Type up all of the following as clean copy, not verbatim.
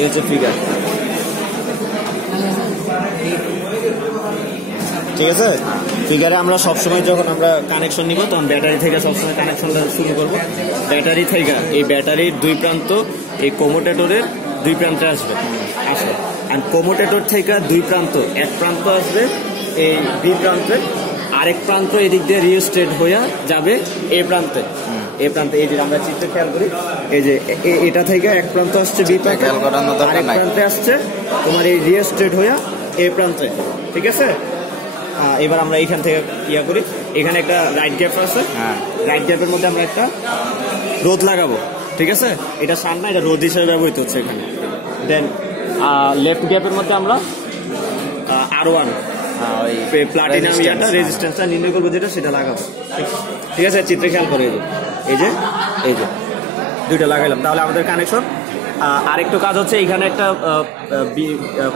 এই হচ্ছে ফিগার, ঠিক আছে। ফিগারে আমরা সবসময় যখন আমরা কানেকশন নিব তখন ব্যাটারি থেকে সবসময় কানেকশনটা শুরু করব। ব্যাটারি থেকে এই ব্যাটারির দুই প্রান্ত এই কমোটেটরের দুই প্রান্তে আসবে। আর কমোটেটর থেকে দুই প্রান্ত, এক প্রান্ত আসবে এই বি প্রান্তে, আরেক প্রান্ত এদিক দিয়ে রিস্টেট হয়ে যাবে এ প্রান্তে। এই প্রান্তে এই যে আমরা চিত্রে খেয়াল করি, এই যে এটা থেকে এক প্রান্ত আসছে বি প্রান্তে, আরেক প্রান্তে আসছে তোমার এই রিস্টেট হয়ে এ প্রান্তে, ঠিক আছে। এবার আমরা এইখান থেকে ইয়া করি, এখানে একটা রাইট গ্যাপ আছে, রাইট গ্যাপের মধ্যে আমরা একটা রোদ লাগাবো, ঠিক আছে। এটা শান না, এটা রোদ হিসেবে ব্যবহৃত হচ্ছে এখানে। দেন লেফট গ্যাপের মধ্যে আমরা R1 প্লাটিনাম ইয়াটা রেজিস্ট্যান্সটা নির্ণয় করবো, যেটা সেটা লাগাবো, ঠিক আছে। চিত্রে খেয়াল করে এই যে দুইটা লাগাইলাম, তাহলে আমাদের কানেকশন। আরেকটু কাজ হচ্ছে, এখানে একটা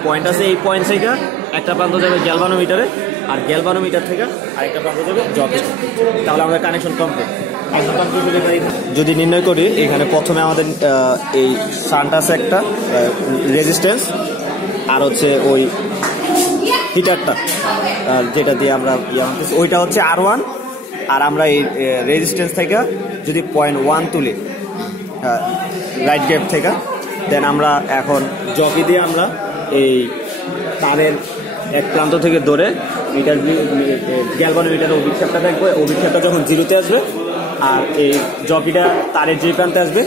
পয়েন্ট আছে, এই পয়েন্ট থেকে একটা প্রান্ত যাবে গ্যালভানোমিটারে, আর গ্যালভানোমিটার থেকে আরেকটা প্রান্ত যাবে জবে, তাহলে আমাদের কানেকশন কমপ্লিট। যদি নির্ণয় করি, এখানে প্রথমে আমাদের এই শান্ট আছে একটা রেজিস্ট্যান্স, আর হচ্ছে ওই হিটারটা যেটা দিয়ে আমরা ওইটা হচ্ছে R1, আর আমরা এই রেজিস্ট্যান্স থেকে যদি 0.1 তুলি রাইট গ্যাপ থেকে, দেন আমরা এখন জকি দিয়ে আমরা এই তারের এক প্রান্ত থেকে ধরে মিটার গ্যালভানোমিটারের অভিক্ষেপটা দেখবো। অভিক্ষেপটা যখন জিরোতে আসবে, আর এই জকিটা তারের যে প্রান্তে আসবে,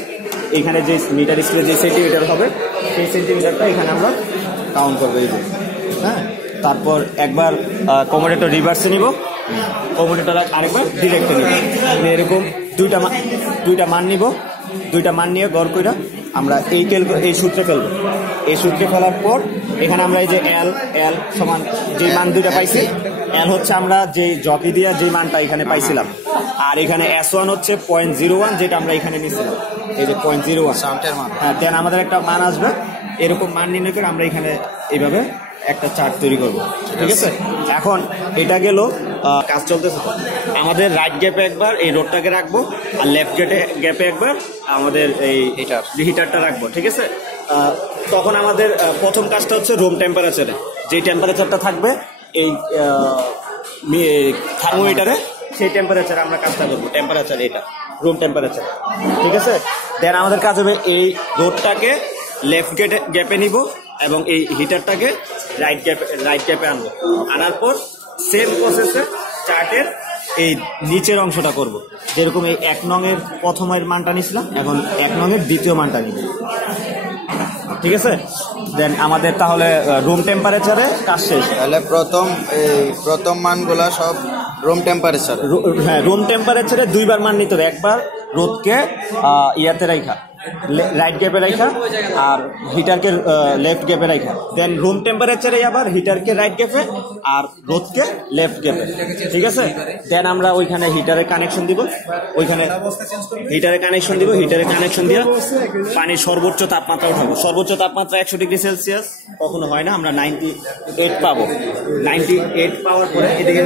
এখানে যে মিটার স্কেলে যে সেন্টিমিটার হবে সেই সেন্টিমিটারটা এখানে আমরা কাউন্ট করবো, এই যে হ্যাঁ। তারপর একবার কমোডেটর রিভার্সে নিব, কমোডেটর আরেকবার ডিরেক্টে নিব, এরকম দুইটা মান নিব। দুইটা মান নিয়ে গড় কইরা আমরা এই সূত্রে ফেলবো। এই সূত্রে ফেলার পর এখানে আমরা এই যে এল সমান যে মান দুইটা পাইছি, এল হচ্ছে আমরা যে জকি দিয়া যে মানটা এখানে পাইছিলাম, আর এখানে S1 হচ্ছে 0.01, যেটা আমরা এখানে নিয়েছিলাম, এই যে 0.01 শান্টের মান। হ্যাঁ, দেন আমাদের একটা মান আসবে, এরকম মান নির্ণয় করে আমরা এখানে এইভাবে একটা চার্ট তৈরি করবো, ঠিক আছে। এখন এটা গেল, কাজ চলতেছে তো। আমাদের রাইট গ্যাপে একবার এই রোডটাকে রাখবো, আর লেফট গ্যাপে একবার আমাদের এই হিটারটা রাখবো, ঠিক আছে। তখন আমাদের প্রথম কাজটা হচ্ছে রুম টেম্পারেচারে, যে টেম্পারেচারটা থাকবে এই থার্মোমিটারে, সেই টেম্পারেচারে আমরা কাজটা করবো। টেম্পারেচার এটা রুম টেম্পারেচার, ঠিক আছে। দেন আমাদের কাজ হবে এই রোডটাকে লেফট গ্যাপে নিব এবং এই হিটারটাকে রাইট গ্যাপে আনবো। আনার পর সেম প্রসেসে চার্টের এই নিচের অংশটা করব, যেরকম এই 1 নংয়ের প্রথমের মানটা নিছিলাম, এখন 1 নংয়ের দ্বিতীয় মানটা নিব, ঠিক আছে। দেন আমাদের তাহলে রুম টেম্পারেচারে কাজ শেষ। তাহলে প্রথম মানগুলা সব রুম টেম্পারেচার। হ্যাঁ, রুম টেম্পারেচারে দুইবার মান নিতে হবে, একবার রোদকে ইয়াতে রাখা রাইট গ্যাপে রাখা, আর হিটারকে লেফট গ্যাপে রাখা। দেন রুম টেম্পারেচারে আবার হিটারকে রাইট গ্যাপে আর রোদকে লেফট গ্যাপে, ঠিক আছে। দেন আমরা ওইখানে হিটারে কানেকশন দিব, ওইখানে হিটারে কানেকশন দিব, হিটারে কানেকশন দিয়ে পানির সর্বোচ্চ তাপমাত্রা উঠাবো। সর্বোচ্চ তাপমাত্রা 100 ডিগ্রি সেলসিয়াস কখনো হয় না, আমরা 98 পাবো। 98 পাওয়ার পরে এদিকে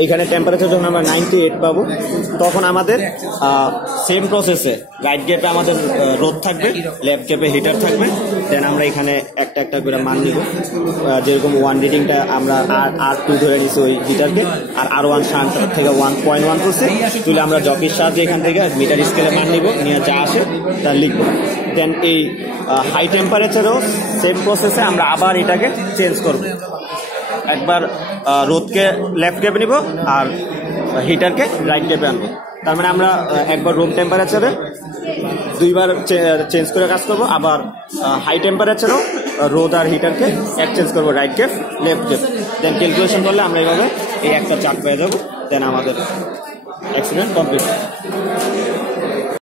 এইখানে টেম্পারেচার যখন আমরা 98 পাবো, তখন আমাদের সেম প্রসেসে রাইট গ্যাপে আমাদের রোদ থাকবে, লেফট গ্যাপে হিটার থাকবে। দেন আমরা এখানে একটা একটা করে মান নিব, যেরকম 1 রিডিংটা আমরা R2 ধরে নিছি ওই হিটারকে, আর R1 শান্ট থেকে 1.1 করছে, তুলে আমরা জকির সাহায্যে এখান থেকে মিটার স্কেলে মান নিব, নিয়ে যা আসে তা লিখবো। দেন এই হাই টেম্পারেচারেও সেম প্রসেসে আমরা আবার এটাকে চেঞ্জ করব। একবার রোদকে লেফট গ্যাপে নিব আর হিটারকে রাইট গ্যাপে আনবো। তার মানে আমরা একবার রুম টেম্পারেচারে দুইবার চেঞ্জ করে কাজ করবো, আবার হাই টেম্পারেচারেও রোদ আর হিটারকে এক্সচেঞ্জ করবো, right gap left gap. Then calculation করলে আমরা এইভাবে এই একটা চার্ট পেয়ে যাবো। দেন আমাদের এক্সপেরিমেন্ট কমপ্লিট।